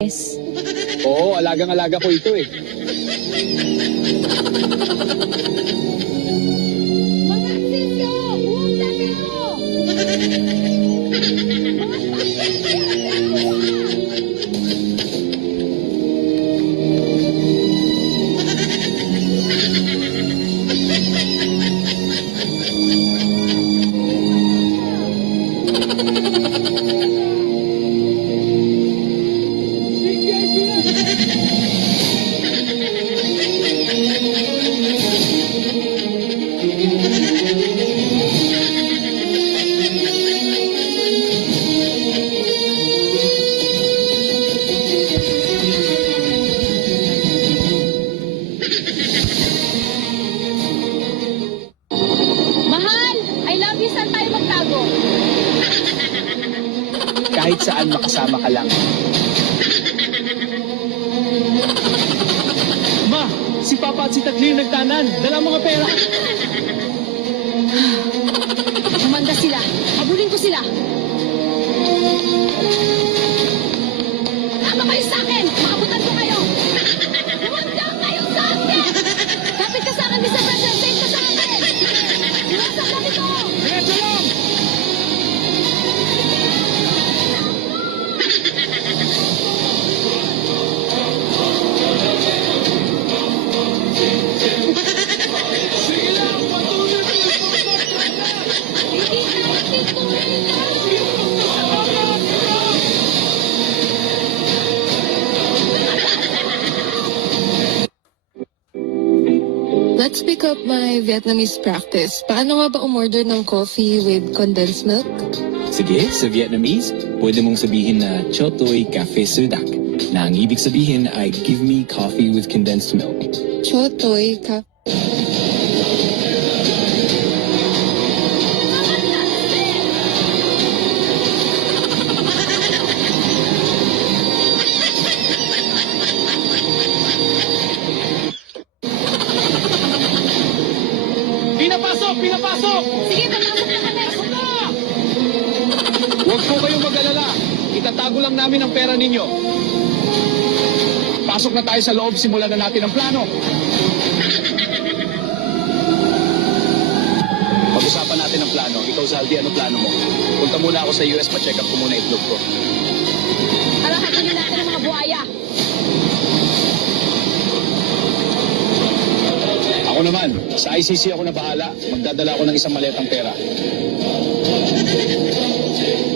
Yes. Oo, alagang-alaga ko ito eh. Mga sisyo! Huwag na kayo! Mahal! I love you! Saan tayo magtago? Kahit saan makasama ka lang. Ma, si Papa at si Tatlin nagtanan. Dala ang mga pera. Umanda sila. Habulin ko sila. Tama kayo sa akin! Maabutan ko kayo! Umanda kayo sa akin! Kapit ka sa akin, Mr. President! Safe ka sa akin! Iwasan natin ito! Diretso lang! Let's pick up my Vietnamese practice. Paano nga ba umorder ng coffee with condensed milk? Sige, sa Vietnamese, pwede mong sabihin na Cho Tôi Cafe Sudak, na ang ibig sabihin ay give me coffee with condensed milk. Cho Tôi Cafe. Pinapasok! Pinapasok! Sige, papasok na kami! Huwag po kayong mag-alala. Itatago lang namin ang pera ninyo. Pasok na tayo sa loob, simulan na natin ang plano. Pag-usapan natin ang plano. Ikaw, Zaldi, ano plano mo? Punta muna ako sa US, pa-check up ko muna itlog ko. Tara, hatulin natin ang mga buhaya! Ako naman, sa ICC ako na bahala. Magdadala ako ng isang maletang pera.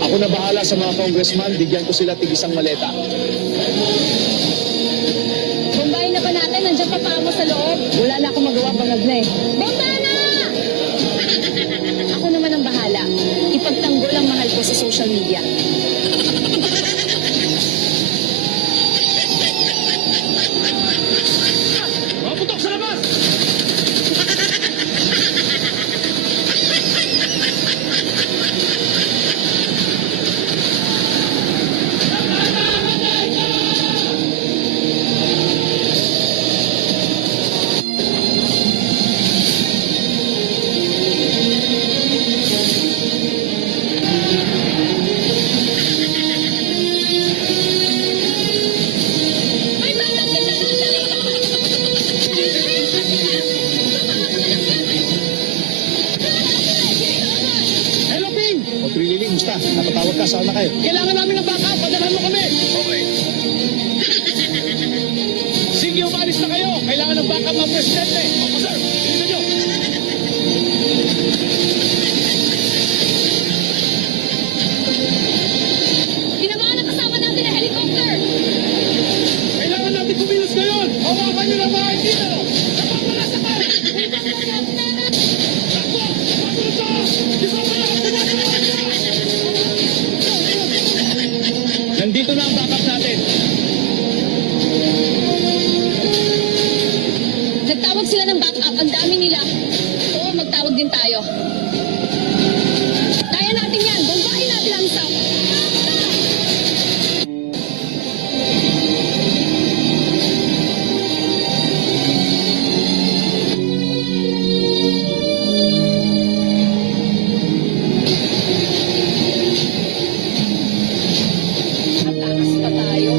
Ako na bahala sa mga congressman, bigyan ko sila tig-isang maleta. Bombayin na ba natin? Nandiyan pa mo sa loob? Wala na akong magawa, bangag na eh. Bomba na! Ako naman ang bahala. Ipagtanggol ang mahal ko sa social media. Maputok sa labas! Hello, Ping! O, Trilili, musta? Napatawag ka, saan na kayo? Kailangan namin ng backup, padalhan mo kami! Okay. Sige, umalis na kayo! Kailangan ng backup ng presidente! Opo, sir! Dito nyo! Tinamaan ang kasama natin na helicopter! Kailangan natin kumilos ngayon! Hawakan nyo lang mga dito! Napapalasa ka! Takbo! Masunod sa! Isama na! Nandito na ang backup natin. Nagtawag sila ng backup. Ang dami nila. Oo, magtawag din tayo. Kaya natin yan. Bombahin natin ang isa. Atakas pa tayo.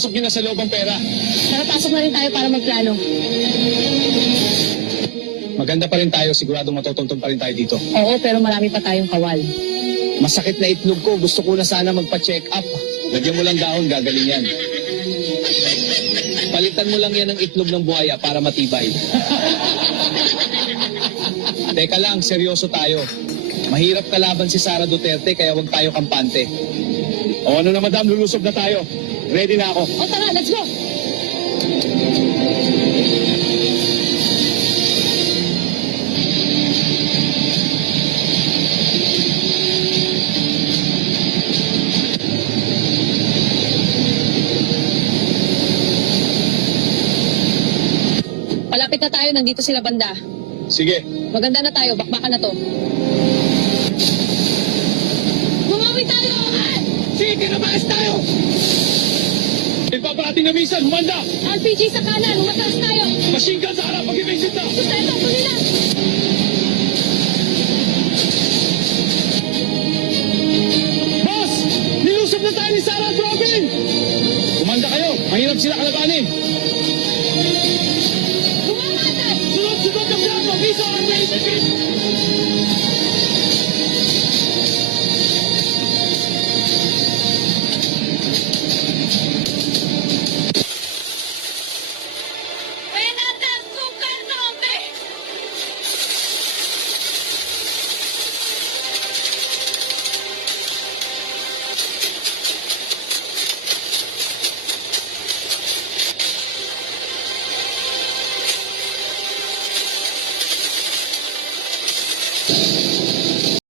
ipasok niyo na sa loob ang pera. Tara, pasok na rin tayo para magplano. Maganda pa rin tayo, siguradong matutuntun pa rin tayo dito. Oo, pero marami pa tayong kawal. Masakit na itlog ko, gusto ko na sana magpa-check up. Lagyan mo lang dahon, gagaling yan. Palitan mo lang yan ng itlog ng buhaya para matibay. Teka lang, seryoso tayo. Mahirap kalaban si Sara Duterte kaya huwag tayo kampante. O ano na madam, lulusob na tayo. Ready na ako. O tara, let's go! Palapit na tayo, nandito sila banda. Sige. Maganda na tayo, bakbakan na to. Bumawi tayo! Sige, kinabalas tayo! Ipaparating na misan, humanda! RPG sa kanan, umatras tayo! Machine gun sa harap, mag-evasive na! Sustento, tuloy na! Boss! Nilusob na tayo ni Sarah at Robin! Kumanda kayo, mahirap sila kalabanin! Bumamatay! Sunod-sunod ang plano, visa ang naisipin! Penatas suka nombre!